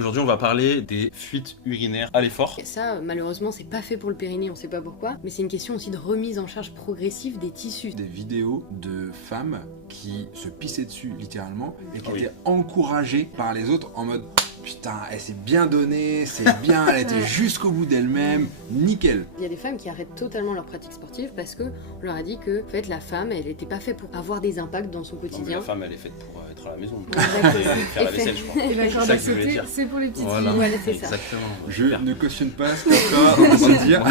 Aujourd'hui, on va parler des fuites urinaires à l'effort. Et ça, malheureusement, c'est pas fait pour le périnée, on sait pas pourquoi, mais c'est une question aussi de remise en charge progressive des tissus. Des vidéos de femmes qui se pissaient dessus littéralement et qui Ah oui. étaient encouragées par les autres en mode putain, elle s'est bien donnée, c'est bien, elle était jusqu'au bout d'elle-même, nickel. Il y a des femmes qui arrêtent totalement leur pratique sportive parce que on leur a dit que en fait, la femme, elle était pas faite pour avoir des impacts dans son Non, mais quotidien. la femme, elle est faite pour être à la maison. Exactement. Et faire la vaisselle, je crois. Et la C'est corde ça à que je voulais sauter, dire. c'est pour les petites Voilà, filles. Voilà, c'est ça. exactement. Je Super. ne cautionne pas ce qu'on est en train de dire.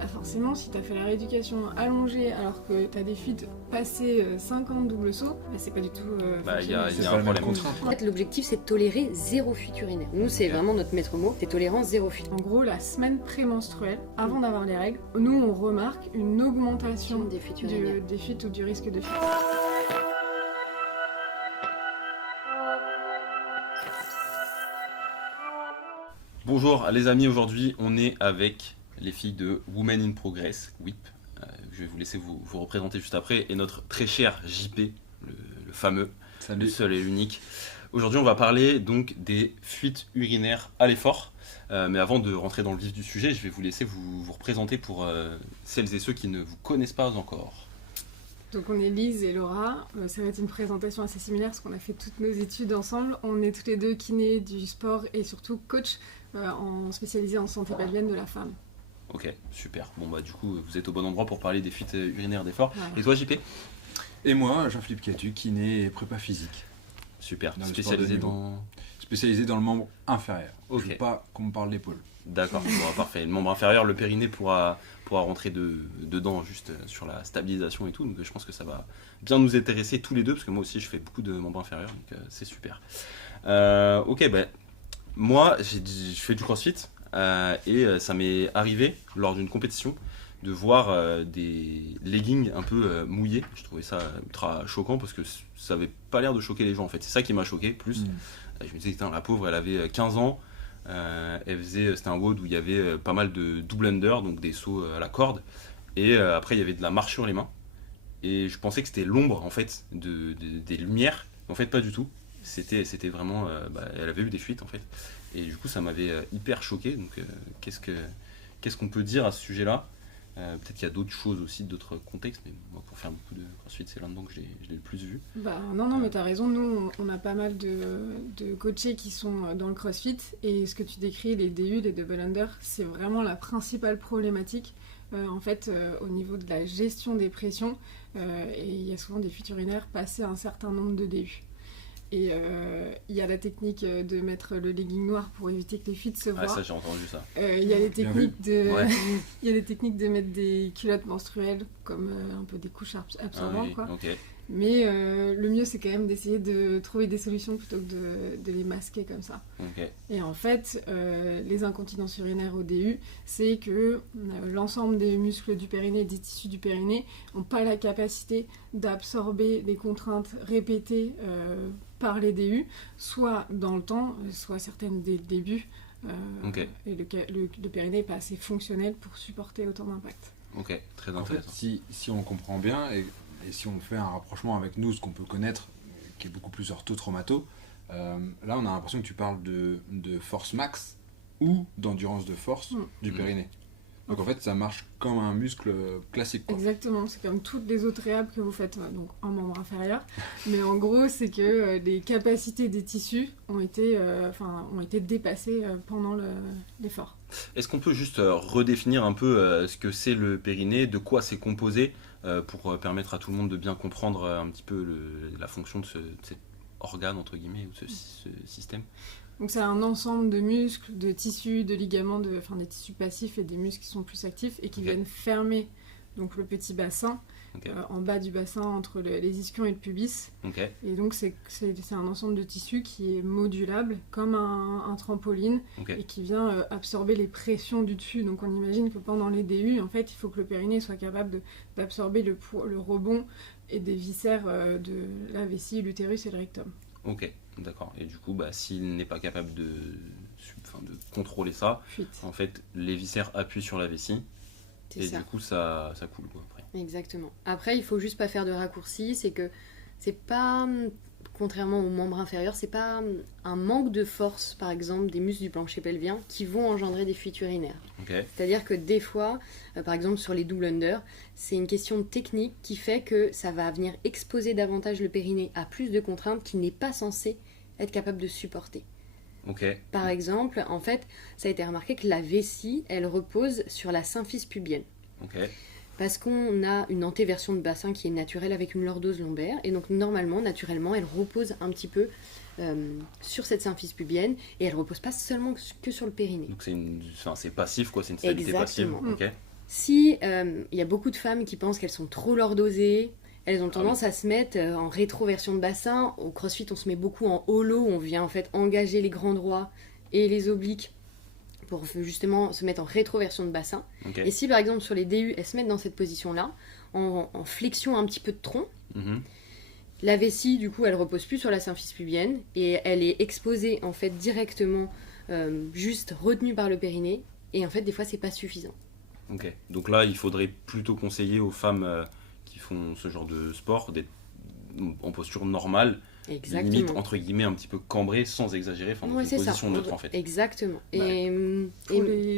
Bah forcément, si t'as fait la rééducation allongée alors que t'as des fuites passées 50 double sauts, bah c'est pas du tout. Bah, il y a fonctionnel. C'est un pas la même problème. contrainte. En fait, l'objectif, c'est de tolérer zéro fuite urinaire. Nous, c'est Ok. vraiment notre maître mot, c'est tolérance zéro fuite. En gros, la semaine prémenstruelle, avant d'avoir les règles, nous on remarque une augmentation Des fuites urinaires. des fuites ou du risque de fuite. Bonjour les amis, aujourd'hui on est avec les filles de Women in Progress, WIP. Je vais vous laisser vous représenter juste après. Et notre très cher JP, le fameux, le Salut. seul et l'unique. Aujourd'hui on va parler donc des fuites urinaires à l'effort. Mais avant de rentrer dans le vif du sujet, je vais vous laisser vous représenter pour celles et ceux qui ne vous connaissent pas encore. Donc on est Lise et Laura, ça va être une présentation assez similaire parce qu'on a fait toutes nos études ensemble. On est toutes les deux kinés du sport et surtout coach spécialisé en santé pelvienne de la femme. Ok, super. Bon bah du coup vous êtes au bon endroit pour parler des fuites urinaires d'effort. Voilà. Et toi JP? Et moi, Jean-Philippe Catu, kiné et prépa physique, Super. Dans le Spécialisé sport de dans... spécialisé dans le membre inférieur. Ok. Je veux pas qu'on me parle d'épaule. D'accord, bon, parfait. Le membre inférieur, le périnée pourra rentrer dedans juste sur la stabilisation et tout. Donc je pense que ça va bien nous intéresser tous les deux parce que moi aussi je fais beaucoup de membres inférieurs, donc c'est super. Ok, ben moi je fais du crossfit et ça m'est arrivé lors d'une compétition de voir des leggings un peu mouillés. Je trouvais ça ultra choquant parce que ça avait pas l'air de choquer les gens en fait. C'est ça qui m'a choqué plus. Je me disais, putain, la pauvre, elle avait 15 ans. C'était un WOD où il y avait pas mal de double under, donc des sauts à la corde. Et après, il y avait de la marche sur les mains. Et je pensais que c'était l'ombre, en fait, des lumières. En fait, pas du tout. C'était vraiment... elle avait eu des fuites, en fait. Et du coup, ça m'avait hyper choqué. Donc, qu'est-ce qu'on peut dire à ce sujet-là? Peut-être qu'il y a d'autres choses aussi, d'autres contextes. Mais moi, pour faire beaucoup de crossfit, c'est là-dedans que je l'ai le plus vu. Bah non, mais t'as raison, nous on a pas mal de coachés qui sont dans le crossfit et ce que tu décris, les DU, les double under, c'est vraiment la principale problématique au niveau de la gestion des pressions et il y a souvent des fuites urinaires passées un certain nombre de DU. Et il y a la technique de mettre le legging noir pour éviter que les fuites se voient. Ah, ça, j'ai entendu ça. Il y a les Bien vu. techniques de, Ouais. il y a les techniques de mettre des culottes menstruelles comme un peu des couches absorbantes, oui, quoi. ok. Mais le mieux, c'est quand même d'essayer de trouver des solutions plutôt que de les masquer comme ça. Ok. Et en fait, les incontinences urinaires au DU, c'est que l'ensemble des muscles du périnée et des tissus du périnée n'ont pas la capacité d'absorber les contraintes répétées par les DU, soit dans le temps, soit certaines dès le début. Ok. Et le périnée n'est pas assez fonctionnel pour supporter autant d'impact. Ok, très En fait, intéressant. si on comprend bien et si on fait un rapprochement avec nous, ce qu'on peut connaître, qui est beaucoup plus ortho-traumato, là on a l'impression que tu parles de force max ou d'endurance de force du Mm. périnée. Donc en fait ça marche comme un muscle classique, quoi. Exactement, c'est comme toutes les autres réhab que vous faites donc en membre inférieur. Mais en gros, c'est que les capacités des tissus ont été dépassées pendant l'effort. Est-ce qu'on peut juste redéfinir un peu ce que c'est le périnée, de quoi c'est composé, pour permettre à tout le monde de bien comprendre un petit peu la fonction de cet organe, entre guillemets, ou de ce système? Donc c'est un ensemble de muscles, de tissus, de ligaments, des tissus passifs et des muscles qui sont plus actifs et qui Ok. viennent fermer donc le petit bassin, Ok. en bas du bassin entre les ischions et le pubis. Ok. Et donc c'est un ensemble de tissus qui est modulable comme un trampoline Ok. et qui vient absorber les pressions du dessus. Donc on imagine que pendant les DU, en fait, il faut que le périnée soit capable d'absorber le rebond et des viscères de la vessie, l'utérus et le rectum. Ok. D'accord. Et du coup, s'il n'est pas capable de contrôler ça, Fuite. en fait, les viscères appuient sur la vessie C'est et ça. du coup, ça coule, quoi, après. Exactement. Après, il faut juste pas faire de raccourcis, c'est que c'est pas contrairement aux membres inférieurs, c'est pas un manque de force, par exemple, des muscles du plancher pelvien qui vont engendrer des fuites urinaires. Ok. C'est-à-dire que des fois, par exemple sur les double under, c'est une question de technique qui fait que ça va venir exposer davantage le périnée à plus de contraintes qu'il n'est pas censé être capable de supporter. Ok. Par exemple, en fait, ça a été remarqué que la vessie, elle repose sur la symphyse pubienne. Ok. Parce qu'on a une antéversion de bassin qui est naturelle avec une lordose lombaire. Et donc, normalement, naturellement, elle repose un petit peu sur cette symphyse pubienne. Et elle repose pas seulement que sur le périnée. Donc c'est passif, quoi. C'est une stabilité passive. Exactement. Ok. Si il y a beaucoup de femmes qui pensent qu'elles sont trop lordosées, elles ont tendance à se mettre en rétroversion de bassin. Au CrossFit, on se met beaucoup en holo. On vient en fait engager les grands droits et les obliques pour justement se mettre en rétroversion de bassin. Ok. Et si par exemple sur les DU, elles se mettent dans cette position-là, en flexion un petit peu de tronc, Mhm. la vessie, du coup, elle repose plus sur la symphyse pubienne et elle est exposée en fait directement, juste retenue par le périnée. Et en fait, des fois, c'est pas suffisant. Ok. Donc là, il faudrait plutôt conseiller aux femmes qui font ce genre de sport d'être en posture normale, Exactement. limite entre guillemets un petit peu cambrée, sans exagérer, enfin dans Ouais, une c'est ça. position neutre en fait. Exactement. Ouais.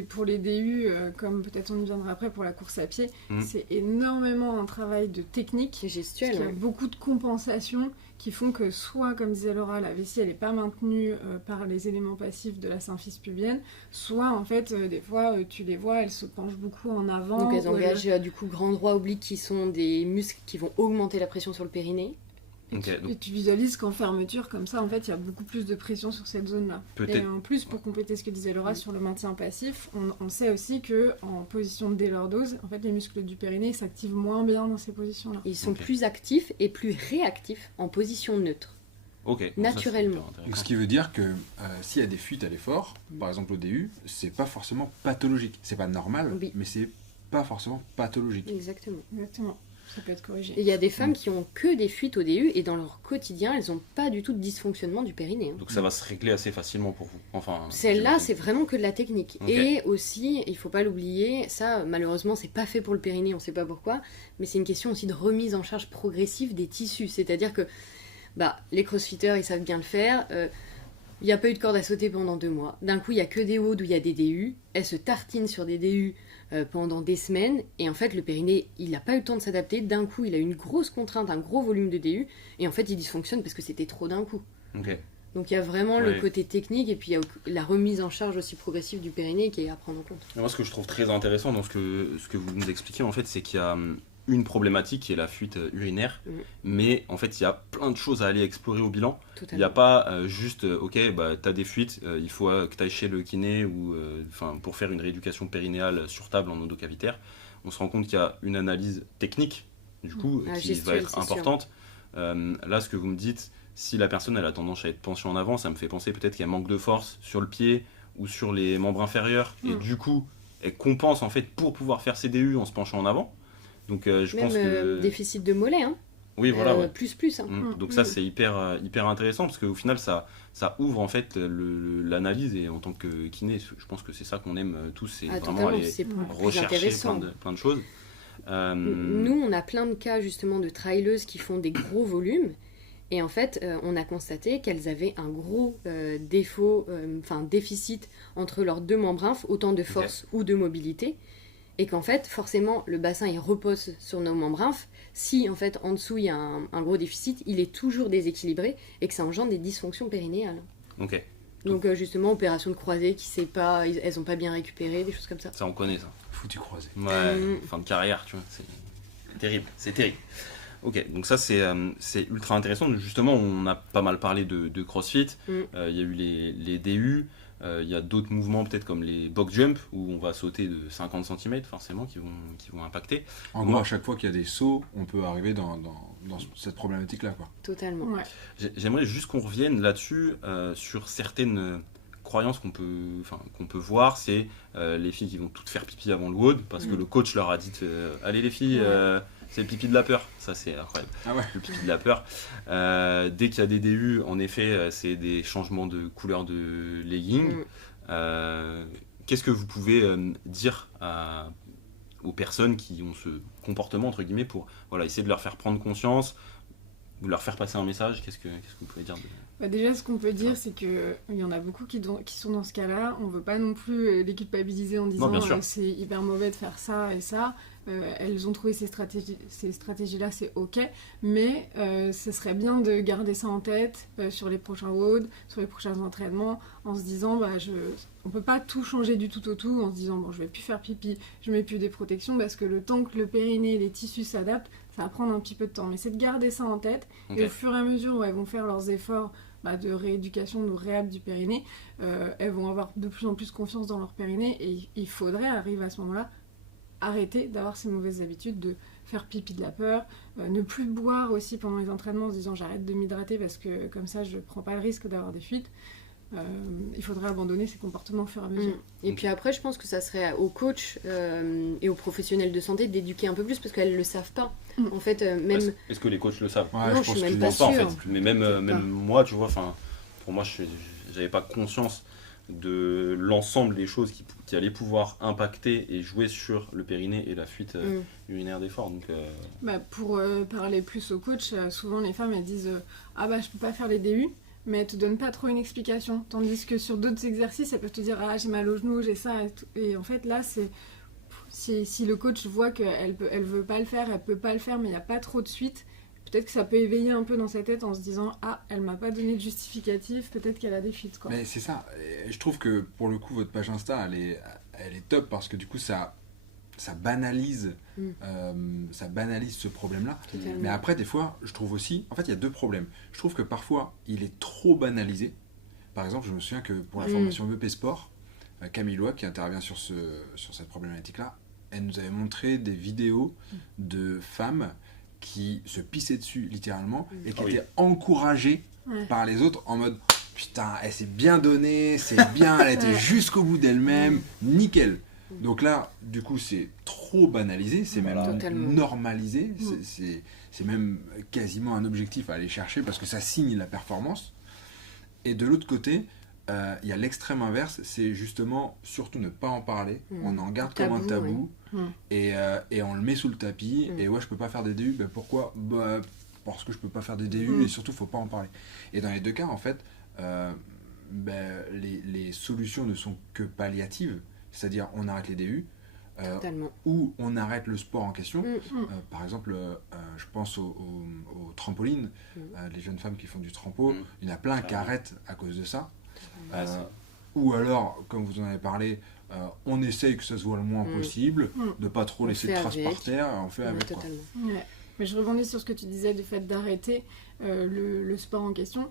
Pour les DU, comme peut-être on y viendra après pour la course à pied, c'est énormément un travail de technique. c'est gestuel. Parce qu'il y a Ouais. beaucoup de compensations qui font que soit, comme disait Laura, la vessie elle n'est pas maintenue par les éléments passifs de la symphyse pubienne, soit en fait des fois tu les vois, elles se penchent beaucoup en avant. Donc elles ou engagent du coup grand droit oblique qui sont des muscles qui vont augmenter la pression sur le périnée. Ok, donc Et tu visualises qu'en fermeture, comme ça, en fait, il y a beaucoup plus de pression sur cette zone-là. Peut-être- Et en plus, pour compléter ce que disait Laura sur le maintien passif, on sait aussi que en position de délordose, en fait, les muscles du périnée s'activent moins bien dans ces positions-là. Ils sont Ok. plus actifs et plus réactifs en position neutre. ok. Donc ça, c'est Naturellement. hyper intéressant. Donc, ce qui veut dire que s'il y a des fuites à l'effort, par exemple au DU, c'est pas forcément pathologique. C'est pas normal, Oui. mais c'est pas forcément pathologique. Exactement. Exactement. Ça peut être corrigé. Et il y a des femmes qui ont que des fuites au DU et dans leur quotidien, elles n'ont pas du tout de dysfonctionnement du périnée. Hein. Donc ça va se régler assez facilement pour vous. Enfin. Celle-là, j'imagine. c'est vraiment que de la technique. Ok. Et aussi, il faut pas l'oublier, ça, malheureusement, c'est pas fait pour le périnée, on sait pas pourquoi, mais c'est une question aussi de remise en charge progressive des tissus. C'est-à-dire que les crossfitters, ils savent bien le faire. Il n'y a pas eu de corde à sauter pendant 2 mois. D'un coup, il n'y a que des hauts où il y a des DU. Elles se tartinent sur des DU pendant des semaines. Et en fait, le périnée, il n'a pas eu le temps de s'adapter. D'un coup, il a eu une grosse contrainte, un gros volume de DU. Et en fait, il dysfonctionne parce que c'était trop d'un coup. Ok. Donc il y a vraiment Ouais. le côté technique et puis il y a la remise en charge aussi progressive du périnée qui est à prendre en compte. Et moi, ce que je trouve très intéressant dans ce que vous nous expliquez, en fait, c'est qu'il y a une problématique qui est la fuite urinaire, mais en fait, il y a plein de choses à aller explorer au bilan. Il Totalement. n'y a pas juste, ok, t'as des fuites, il faut que tu ailles chez le kiné ou pour faire une rééducation périnéale sur table en endocavitaire. On se rend compte qu'il y a une analyse technique, du coup, Ah, qui gestuelle, va être c'est sûr. importante. Là, ce que vous me dites, si la personne elle a tendance à être penchée en avant, ça me fait penser peut-être qu'elle manque de force sur le pied ou sur les membres inférieurs, et du coup, elle compense en fait pour pouvoir faire ses DU en se penchant en avant. Donc je Même pense que déficit de mollet, hein. oui, voilà. Ouais. Plus. Hein. Donc ça c'est hyper intéressant parce qu'au final ça ouvre en fait l'analyse, et en tant que kiné je pense que c'est ça qu'on aime tous, c'est Ah, vraiment totalement, aller c'est plus rechercher intéressant. plein de choses. Nous, on a plein de cas justement de traileuses qui font des gros volumes. Et en fait, on a constaté qu'elles avaient un gros déficit entre leurs 2 membres inf, autant de force ou de mobilité. Et qu'en fait, forcément, le bassin il repose sur nos membres inf. Si en fait en dessous il y a un gros déficit, il est toujours déséquilibré et que ça engendre des dysfonctions périnéales. Ok, Donc justement, opération de croisée qui sait pas, elles ont pas bien récupéré, des choses comme ça. ça on connaît ça. Foutu croisé. Ouais, fin de carrière, tu vois, c'est terrible, c'est terrible. Ok, donc ça c'est ultra intéressant. Justement, on a pas mal parlé de CrossFit. Il y a eu les DU. Il y a d'autres mouvements peut-être comme les box jump où on va sauter de 50 cm forcément qui vont impacter. En gros, à chaque fois qu'il y a des sauts, on peut arriver dans cette problématique-là, quoi. Totalement. Ouais. J'aimerais juste qu'on revienne là-dessus sur certaines croyances qu'on peut voir. C'est les filles qui vont toutes faire pipi avant le WOD parce que le coach leur a dit allez les filles, c'est le pipi de la peur. Ça c'est incroyable. Ah ouais. Le pipi de la peur. Dès qu'il y a des DU, en effet, c'est des changements de couleur de legging. Qu'est-ce que vous pouvez dire aux personnes qui ont ce comportement, entre guillemets, pour essayer de leur faire prendre conscience, ou leur faire passer un message, qu'est-ce que vous pouvez dire Déjà, ce qu'on peut dire, c'est qu'il y en a beaucoup qui sont dans ce cas-là. On ne veut pas non plus les culpabiliser en disant c'est hyper mauvais de faire ça et ça. Elles ont trouvé ces stratégies-là, c'est ok. Mais ce serait bien de garder ça en tête sur les prochains WOD, sur les prochains entraînements, en se disant on ne peut pas tout changer du tout au tout, en se disant je ne vais plus faire pipi, je ne mets plus des protections, parce que le temps que le périnée et les tissus s'adaptent, ça va prendre un petit peu de temps. Mais c'est de garder ça en tête. Et au fur et à mesure où elles vont faire leurs efforts de rééducation, de réhab du périnée, elles vont avoir de plus en plus confiance dans leur périnée, et il faudrait arriver à ce moment-là arrêter d'avoir ces mauvaises habitudes de faire pipi de la peur, ne plus boire aussi pendant les entraînements en se disant j'arrête de m'hydrater parce que comme ça je prends pas le risque d'avoir des fuites. Il faudrait abandonner ces comportements au fur et à mesure. Et puis après, je pense que ça serait aux coachs et aux professionnels de santé d'éduquer un peu plus, parce qu'elles le savent pas. En fait, même... Est-ce que les coachs le savent? Non, je suis même pas sûre. En fait. Mais même moi, tu vois, pour moi, j'avais pas conscience de l'ensemble des choses qui allaient pouvoir impacter et jouer sur le périnée et la fuite urinaire d'effort. Donc, pour parler plus aux coachs, souvent les femmes elles disent je peux pas faire les DU, mais elles te donnent pas trop une explication. Tandis que sur d'autres exercices, elles peuvent te dire j'ai mal au genou, j'ai ça. Et en fait là, si le coach voit qu'elle veut pas le faire, elle peut pas le faire, mais il n'y a pas trop de suite, peut-être que ça peut éveiller un peu dans sa tête en se disant elle m'a pas donné de justificatif, peut-être qu'elle a des fuites, quoi. Mais c'est ça. Et je trouve que pour le coup votre page Insta elle est top, parce que du coup ça banalise ce problème-là. Totalement. Mais après, des fois, je trouve aussi... En fait, il y a deux problèmes. Je trouve que parfois, il est trop banalisé. Par exemple, je me souviens que pour la formation BP Sport, Camille Lois, qui intervient sur cette problématique-là, elle nous avait montré des vidéos de femmes qui se pissaient dessus, littéralement, et qui étaient encouragées par les autres en mode « Putain, elle s'est bien donnée, c'est bien, elle était jusqu'au bout d'elle-même, nickel !» Donc là, du coup, c'est trop banalisé, c'est même normalisé, c'est même quasiment un objectif à aller chercher parce que ça signe la performance. Et de l'autre côté, il y a l'extrême inverse, c'est justement surtout ne pas en parler, on en garde comme un tabou, et on le met sous le tapis, et je peux pas faire des DU, pourquoi ? Parce que je peux pas faire des DU, et surtout, faut pas en parler. Et dans les deux cas, en fait, les solutions ne sont que palliatives. C'est-à-dire on arrête les DU ou on arrête le sport en question. Par exemple, je pense aux trampolines, les jeunes femmes qui font du trampo, il y en a plein qui arrêtent à cause de ça. Ou alors, comme vous en avez parlé, on essaye que ça se voit le moins possible, de pas trop laisser de traces par terre, on fait avec. Mais je rebondis sur ce que tu disais du fait d'arrêter le sport en question.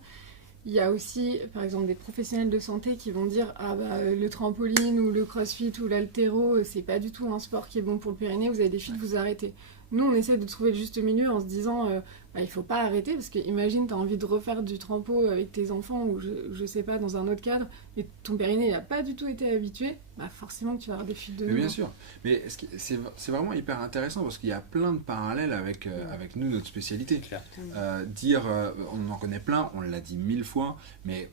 Il y a aussi, par exemple, des professionnels de santé qui vont dire le trampoline ou le crossfit ou l'haltéro, c'est pas du tout un sport qui est bon pour le périnée, vous avez des fuites, vous arrêtez. Nous, on essaie de trouver le juste milieu en se disant il faut pas arrêter, parce que imagine, tu as envie de refaire du trampo avec tes enfants ou je sais pas, dans un autre cadre, et ton périnée n'a pas du tout été habitué, forcément que tu vas avoir des fuites de nouveau. Bien sûr, mais c'est vraiment hyper intéressant parce qu'il y a plein de parallèles avec nous, notre spécialité. On en connaît plein, on l'a dit 1000 fois, mais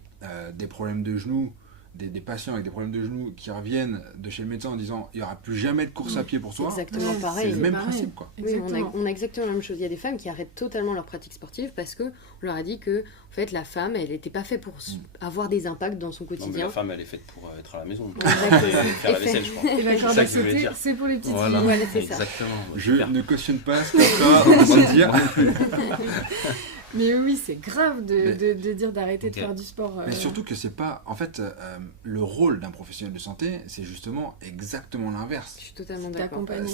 des problèmes de genoux, des patients avec des problèmes de genoux qui reviennent de chez le médecin en disant il n'y aura plus jamais de course à pied pour toi. Exactement pareil. C'est le même principe, quoi. Oui, on a exactement la même chose. Il y a des femmes qui arrêtent totalement leur pratique sportive parce qu'on leur a dit que en fait, la femme, elle n'était pas faite pour avoir des impacts dans son quotidien. Non, mais la femme, elle est faite pour être à la maison. Faire la vaisselle, je crois. Et la corde à sauter, c'est pour les petites filles. Voilà, c'est ça. Exactement. Je ne cautionne pas ce qu'on va dire. Mais oui, c'est grave de dire d'arrêter de faire du sport. Mais surtout que c'est pas... En fait, le rôle d'un professionnel de santé, c'est justement exactement l'inverse. Je suis totalement d'accord. D'accompagner.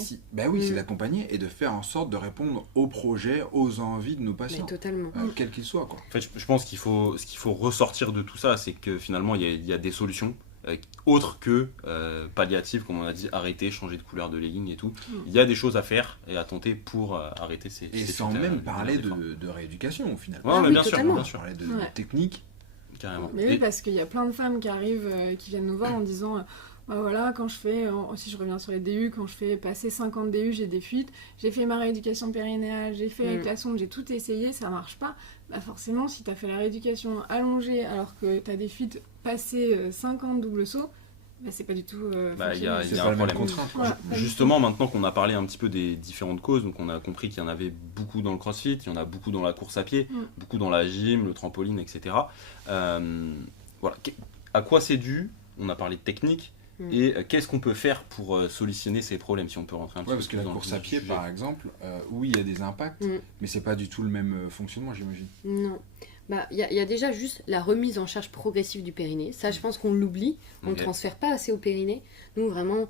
C'est d'accompagner et de faire en sorte de répondre aux projets, aux envies de nos patients. Mais totalement. Quels qu'ils soient, quoi. En fait, je pense ce qu'il faut ressortir de tout ça, c'est que finalement, il y a des solutions autres que palliatives, comme on a dit, arrêter, changer de couleur de legging et tout. Il y a des choses à faire et à tenter pour arrêter ces sans même parler de rééducation, au final. Ouais, mais bien sûr. Parler de technique. Carrément. Mais oui, parce qu'il y a plein de femmes qui arrivent, qui viennent nous voir en disant voilà, quand je fais, si je reviens sur les DU, quand je fais passer 50 DU, j'ai des fuites, j'ai fait ma rééducation périnéale, j'ai fait avec la sonde, j'ai tout essayé, ça marche pas. Forcément, si tu as fait la rééducation allongée alors que tu as des fuites passées 50 double sauts, Mais c'est pas du tout Bah, il y a C'est un pas la même problème. contrainte. Ouais. quoi. Justement, maintenant qu'on a parlé un petit peu des différentes causes, donc on a compris qu'il y en avait beaucoup dans le CrossFit, il y en a beaucoup dans la course à pied, beaucoup dans la gym, le trampoline, etc. Voilà. À quoi c'est dû? On a parlé de technique. Et qu'est-ce qu'on peut faire pour solutionner ces problèmes, si on peut rentrer un petit Ouais, peu parce que plus la dans le course vif à du pied, sujet. par exemple, oui, il y a des impacts, mais c'est pas du tout le même fonctionnement, j'imagine. Non. Bah, il y a déjà juste la remise en charge progressive du périnée. Ça, je pense qu'on l'oublie. On ne Ok. transfère pas assez au périnée. Nous, vraiment,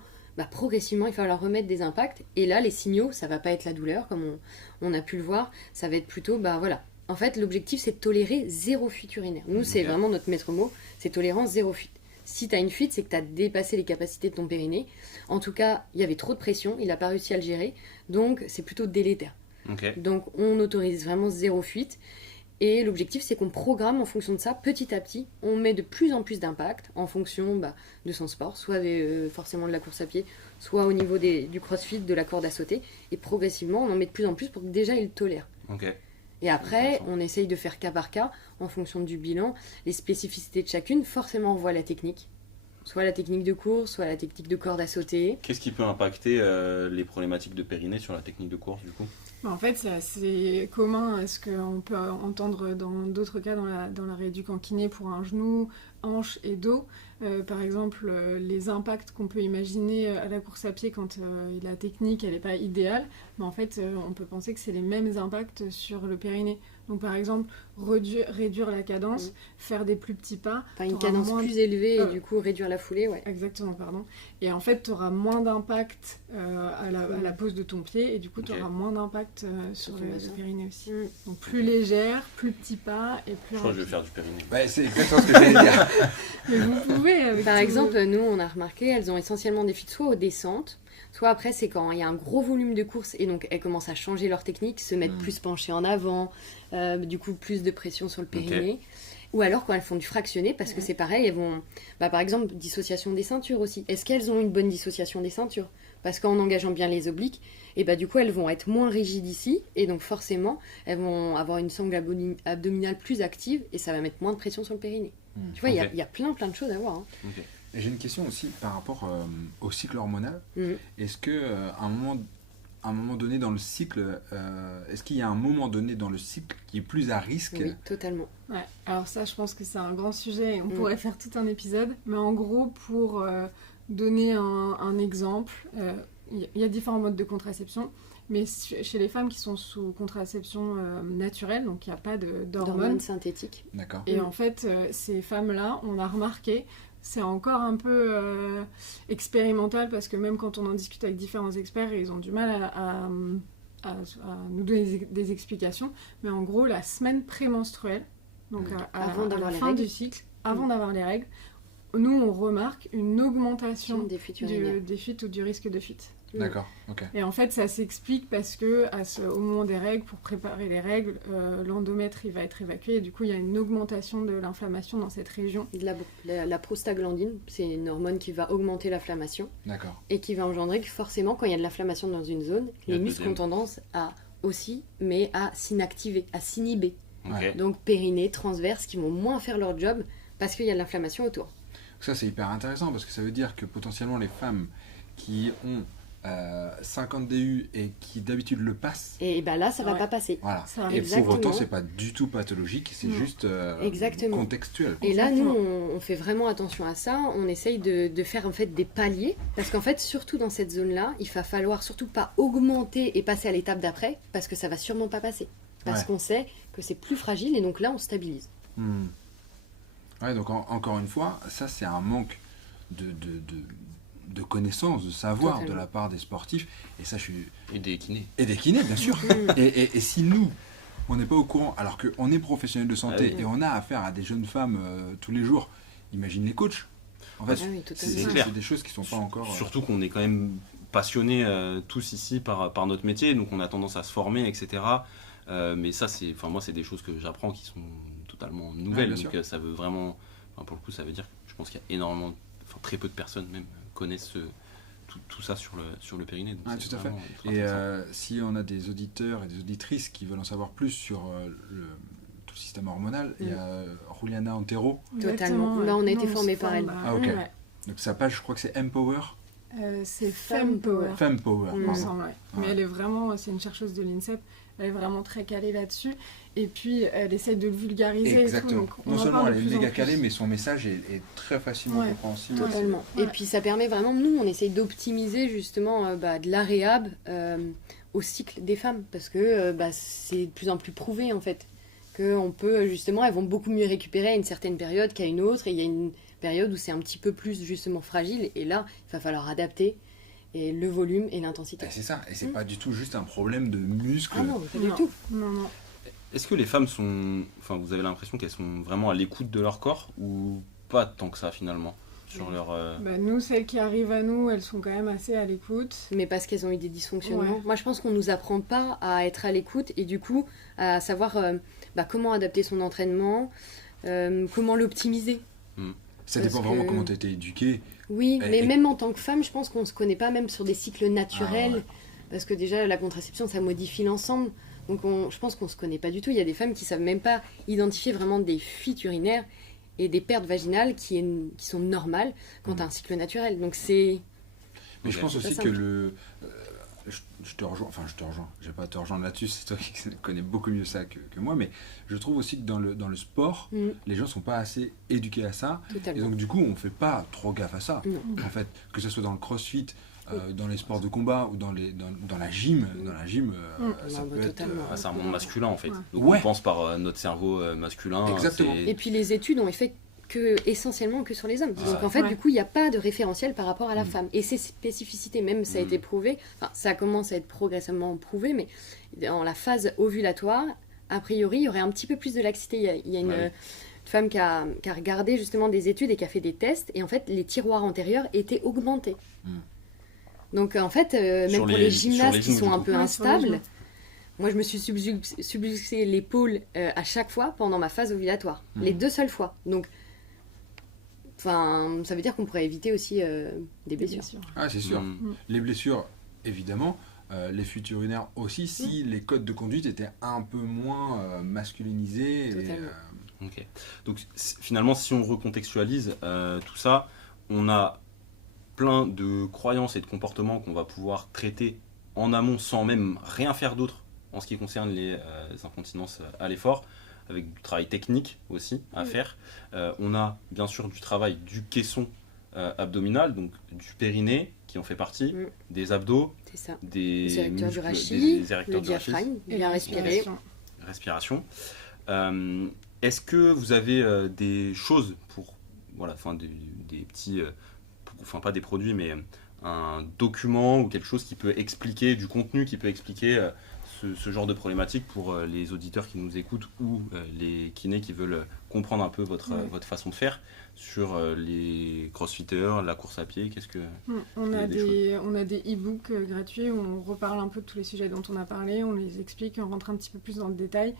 progressivement, il va falloir remettre des impacts. Et là, les signaux, ça va pas être la douleur, comme on a pu le voir. Ça va être plutôt, voilà. En fait, l'objectif, c'est de tolérer 0 fuite urinaire. Nous, c'est Ok. vraiment notre maître mot, c'est tolérance 0 fuite. Si tu as une fuite, c'est que tu as dépassé les capacités de ton périnée. En tout cas, il y avait trop de pression, il n'a pas réussi à le gérer. Donc, c'est plutôt délétère. Ok. Donc, on autorise vraiment 0 fuite. Et l'objectif, c'est qu'on programme en fonction de ça, petit à petit. On met de plus en plus d'impact en fonction de son sport, soit forcément de la course à pied, soit au niveau du crossfit, de la corde à sauter. Et progressivement, on en met de plus en plus pour que déjà, il le tolère. Ok. Et après, Intéressant. on essaye de faire cas par cas, en fonction du bilan, les spécificités de chacune. Forcément, on voit la technique. Soit la technique de course, soit la technique de corde à sauter. Qu'est-ce qui peut impacter les problématiques de périnée sur la technique de course, du coup? En fait, c'est assez commun à ce qu'on peut entendre dans d'autres cas dans la rééduque en kiné pour un genou, hanche et dos. Par exemple, les impacts qu'on peut imaginer à la course à pied quand la technique elle n'est pas idéale, mais en fait, on peut penser que c'est les mêmes impacts sur le périnée. Donc par exemple, réduire la cadence, faire des plus petits pas. Enfin, une t'auras cadence moins plus élevée et du coup réduire la foulée, ouais. Exactement, pardon. Et en fait, tu auras moins d'impact à la pose de ton pied et du coup, tu auras moins d'impact sur ton le bassin. périnée aussi. Donc plus légère, plus petits pas et plus Je crois que je vais rapide. faire du périnée. Ouais, c'est exactement ce que j'allais dire. Mais vous pouvez avec Par tout- exemple, nous, on a remarqué, elles ont essentiellement des fuites soit aux descentes, soit après, c'est quand il y a un gros volume de course et donc elles commencent à changer leur technique, se mettre plus penchées en avant, du coup, plus de pression sur le périnée. Ou alors quand elles font du fractionné, parce que c'est pareil, elles vont... par exemple, dissociation des ceintures aussi. Est-ce qu'elles ont une bonne dissociation des ceintures? Parce qu'en engageant bien les obliques, et du coup, elles vont être moins rigides ici, et donc forcément, elles vont avoir une sangle abdominale plus active, et ça va mettre moins de pression sur le périnée. Tu vois, il Ok. y a plein de choses à voir. Hein. Ok. Et j'ai une question aussi par rapport au cycle hormonal. Mhm. Est-ce que à un moment donné dans le cycle, est-ce qu'il y a un moment donné dans le cycle qui est plus à risque? Oui, totalement. Ouais, alors ça, je pense que c'est un grand sujet et on pourrait faire tout un épisode. Mais en gros, pour donner un exemple, il y a différents modes de contraception. Mais chez les femmes qui sont sous contraception naturelle, donc il n'y a pas d'hormones. D'hormones synthétiques. D'accord. Et en fait, ces femmes-là, on a remarqué, c'est encore un peu expérimental parce que même quand on en discute avec différents experts, ils ont du mal à nous donner des explications. Mais en gros, la semaine prémenstruelle, donc Avant à d'avoir la les fin règles. du cycle, avant d'avoir les règles, nous, on remarque une augmentation Des fuites urinaires. des fuites ou du risque de fuite. D'accord. Ok. Et en fait, ça s'explique parce que au moment des règles, pour préparer les règles, l'endomètre il va être évacué et du coup, il y a une augmentation de l'inflammation dans cette région. La prostaglandine, c'est une hormone qui va augmenter l'inflammation D'accord. et qui va engendrer que forcément, quand il y a de l'inflammation dans une zone, Il y a les le muscles ont deuxième. tendance à aussi, mais à s'inactiver, à s'inhiber. Ok. Donc périnée, transverse, qui vont moins faire leur job parce qu'il y a de l'inflammation autour. Ça, c'est hyper intéressant parce que ça veut dire que potentiellement les femmes qui ont 50 DU et qui d'habitude le passent, Et là, ça va Ouais. pas passer. voilà. Ça Et arrive. pour autant, Exactement. c'est pas du tout pathologique, c'est Non. juste Exactement. contextuel. Et là, nous, Exactement. on fait vraiment attention à ça. On essaye de faire en fait des paliers. Parce qu'en fait, surtout dans cette zone-là, il va falloir surtout pas augmenter et passer à l'étape d'après. Parce que ça va sûrement pas passer. Parce Ouais. qu'on sait que c'est plus fragile et donc là, on stabilise. Ouais, donc encore une fois, ça c'est un manque de connaissances, de savoir Totalement. de la part des sportifs. Et ça, je suis... Et des kinés. Et des kinés, bien sûr. Et si nous, on n'est pas au courant, alors qu'on est professionnel de santé Ah oui. et on a affaire à des jeunes femmes tous les jours, imagine les coachs. En fait, Ah oui, totalement. c'est clair. c'est des choses qui sont pas encore... Surtout qu'on est quand même passionnés tous ici par notre métier, donc on a tendance à se former, etc. Mais ça, moi, c'est des choses que j'apprends qui sont totalement nouvelles. bien Donc sûr. ça veut vraiment, pour le coup, ça veut dire que je pense qu'il y a énormément, très peu de personnes même connaissent tout ça sur le périnée. Donc Ouais, c'est tout à fait. vraiment très Et intéressant. si on a des auditeurs et des auditrices qui veulent en savoir plus sur tout le système hormonal, il y a Juliana Antero. Totalement. Exactement, Là, on a Nous, été se formés par forme, elle. Ah, ok. ouais. Donc sa page, je crois que c'est Empower. C'est Fempower. Fempower, Il me pardon. semble, ouais. Mais Ouais. elle est vraiment, c'est une chercheuse de l'INSEP, elle est vraiment très calée là-dessus. Et puis, elle essaye de le vulgariser Exactement. et tout. Donc on Non en seulement parle elle de est plus en méga plus. calée, mais son message est très facilement Ouais. compréhensible. Ouais. Totalement. Ouais. Et puis ça permet vraiment, nous, on essaye d'optimiser justement de la réhab au cycle des femmes, parce que c'est de plus en plus prouvé en fait, qu'on peut justement, elles vont beaucoup mieux récupérer à une certaine période qu'à une autre, et il y a une période où c'est un petit peu plus justement fragile, et là, il va falloir adapter et le volume et l'intensité. Et c'est ça, et c'est Mm. pas du tout juste un problème de muscle. Ah non, pas du Non. tout. Non, non. Est-ce que les femmes sont. Enfin, vous avez l'impression qu'elles sont vraiment à l'écoute de leur corps ou pas tant que ça finalement sur leur. Bah, nous, celles qui arrivent à nous, elles sont quand même assez à l'écoute. Mais parce qu'elles ont eu des dysfonctionnements. Ouais. Moi, je pense qu'on nous apprend pas à être à l'écoute et du coup à savoir comment adapter son entraînement, comment l'optimiser. Ça Parce dépend vraiment que- comment tu as été éduqué. Oui, Et- mais et- même en tant que femme, je pense qu'on se connaît pas même sur des cycles naturels, Ah ouais. parce que déjà la contraception, ça modifie l'ensemble. Donc je pense qu'on se connaît pas du tout. Il y a des femmes qui savent même pas identifier vraiment des fuites urinaires et des pertes vaginales qui sont normales quand tu as un cycle naturel. Donc c'est... Mais je Ok. pense C'est aussi pas que simple. je te rejoins, je vais pas te rejoindre là-dessus, c'est toi qui connais beaucoup mieux ça que moi, mais je trouve aussi que dans le sport, Mm, les gens sont pas assez éduqués à ça, et totalement. donc du coup on fait pas trop gaffe à ça. Non. En fait, que ce soit dans le crossfit, dans les sports de combat ou dans la gym, ça Non, bah, peut être... totalement. Ah, c'est un monde masculin en fait. Ouais. Donc Ouais. on pense par notre cerveau masculin. Exactement. c'est- Et puis les études ont fait essentiellement que sur les hommes. Donc en fait, Ouais. du coup, il n'y a pas de référentiel par rapport à la Mm. femme. Et ces spécificités, même ça a été prouvé, enfin, ça commence à être progressivement prouvé, mais dans la phase ovulatoire, a priori, il y aurait un petit peu plus de laxité. Il y a une Ouais. femme qui a regardé justement des études et qui a fait des tests, et en fait, les tiroirs antérieurs étaient augmentés. Mm. Donc en fait, même Sur pour les- les sur gymnastes les qui genoux, sont du un coup. peu Ouais, sur les instables, genoux. moi je me suis subluxé l'épaule à chaque fois pendant ma phase ovulatoire. Mhm. Les 2 seules fois. Donc, enfin, ça veut dire qu'on pourrait éviter aussi des blessures. Ah, c'est sûr. Mm. Les blessures, évidemment, les fuites urinaires aussi, si les codes de conduite étaient un peu moins masculinisés. Totalement. Ok. Donc finalement, si on recontextualise tout ça, on a plein de croyances et de comportements qu'on va pouvoir traiter en amont sans même rien faire d'autre en ce qui concerne les incontinences à l'effort, avec du travail technique aussi à faire. On a bien sûr du travail du caisson abdominal, donc du périnée qui en fait partie, Mm. des abdos, C'est ça. des Les érecteurs du muscles, rachis, des érecteurs le du rachis, diaphragme, Et bien la respirer. respiration. respiration. Est-ce que vous avez des choses pour, voilà, enfin des petits, enfin pas des produits, mais un document ou quelque chose qui peut expliquer, du contenu qui peut expliquer ce genre de problématique pour les auditeurs qui nous écoutent ou les kinés qui veulent comprendre un peu votre façon de faire sur les crossfitters, la course à pied, qu'est-ce que... On Il y a a des on a des e-books gratuits où on reparle un peu de tous les sujets dont on a parlé, on les explique, on rentre un petit peu plus dans le détail.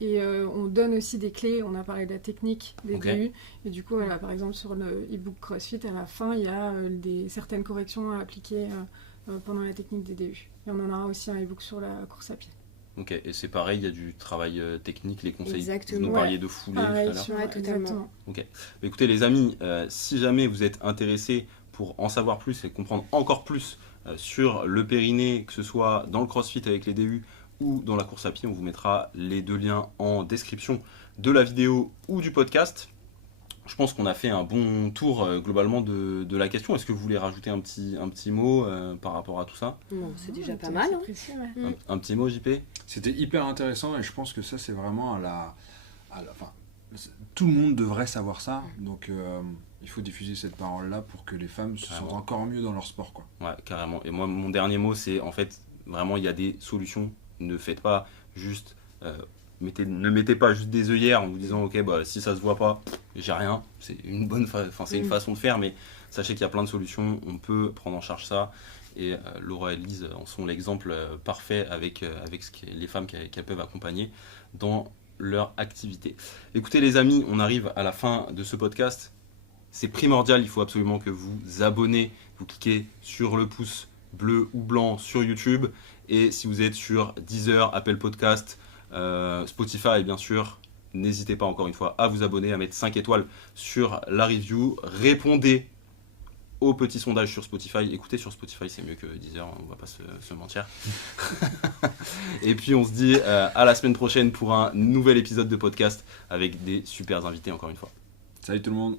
Et on donne aussi des clés, on a parlé de la technique des Ok. DU. Et du coup, voilà, par exemple, sur le e-book CrossFit, à la fin, il y a certaines corrections à appliquer pendant la technique des DU. Et on en aura aussi un e-book sur la course à pied. Ok, et c'est pareil, il y a du travail technique, les conseils, Exactement. vous nous Ouais. parliez de foulée tout à Pareil, l'heure. Ouais, totalement. exactement. Mais écoutez les amis, si jamais vous êtes intéressés pour en savoir plus et comprendre encore plus sur le périnée, que ce soit dans le crossfit avec les DU ou dans la course à pied, on vous mettra les 2 liens en description de la vidéo ou du podcast. Je pense qu'on a fait un bon tour globalement de la question. Est-ce que vous voulez rajouter un petit mot par rapport à tout ça? Bon, c'est déjà pas C'est mal. Hein. précis, ouais. Un petit mot, JP? C'était hyper intéressant et je pense que ça, c'est vraiment enfin, tout le monde devrait savoir ça. Donc, il faut diffuser cette parole-là pour que les femmes se sentent encore mieux dans leur sport, quoi. Ouais, carrément. Et moi, mon dernier mot, c'est en fait, vraiment, il y a des solutions. Ne faites pas juste... ne mettez pas juste des œillères en vous disant, ok, bah, si ça se voit pas, j'ai rien. C'est une bonne c'est une façon de faire, mais sachez qu'il y a plein de solutions. On peut prendre en charge ça. Et Laura et Lise en sont l'exemple parfait avec les femmes qu'elles peuvent accompagner dans leur activité. Écoutez les amis, on arrive à la fin de ce podcast. C'est primordial, il faut absolument que vous abonnez, vous cliquez sur le pouce bleu ou blanc sur YouTube, et si vous êtes sur Deezer, Apple Podcast, Spotify bien sûr, n'hésitez pas encore une fois à vous abonner, à mettre 5 étoiles sur la review, répondez au petit sondage sur Spotify. Écoutez sur Spotify, c'est mieux que Deezer, on va pas se mentir. Et puis on se dit à la semaine prochaine pour un nouvel épisode de podcast avec des super invités encore une fois. Salut tout le monde.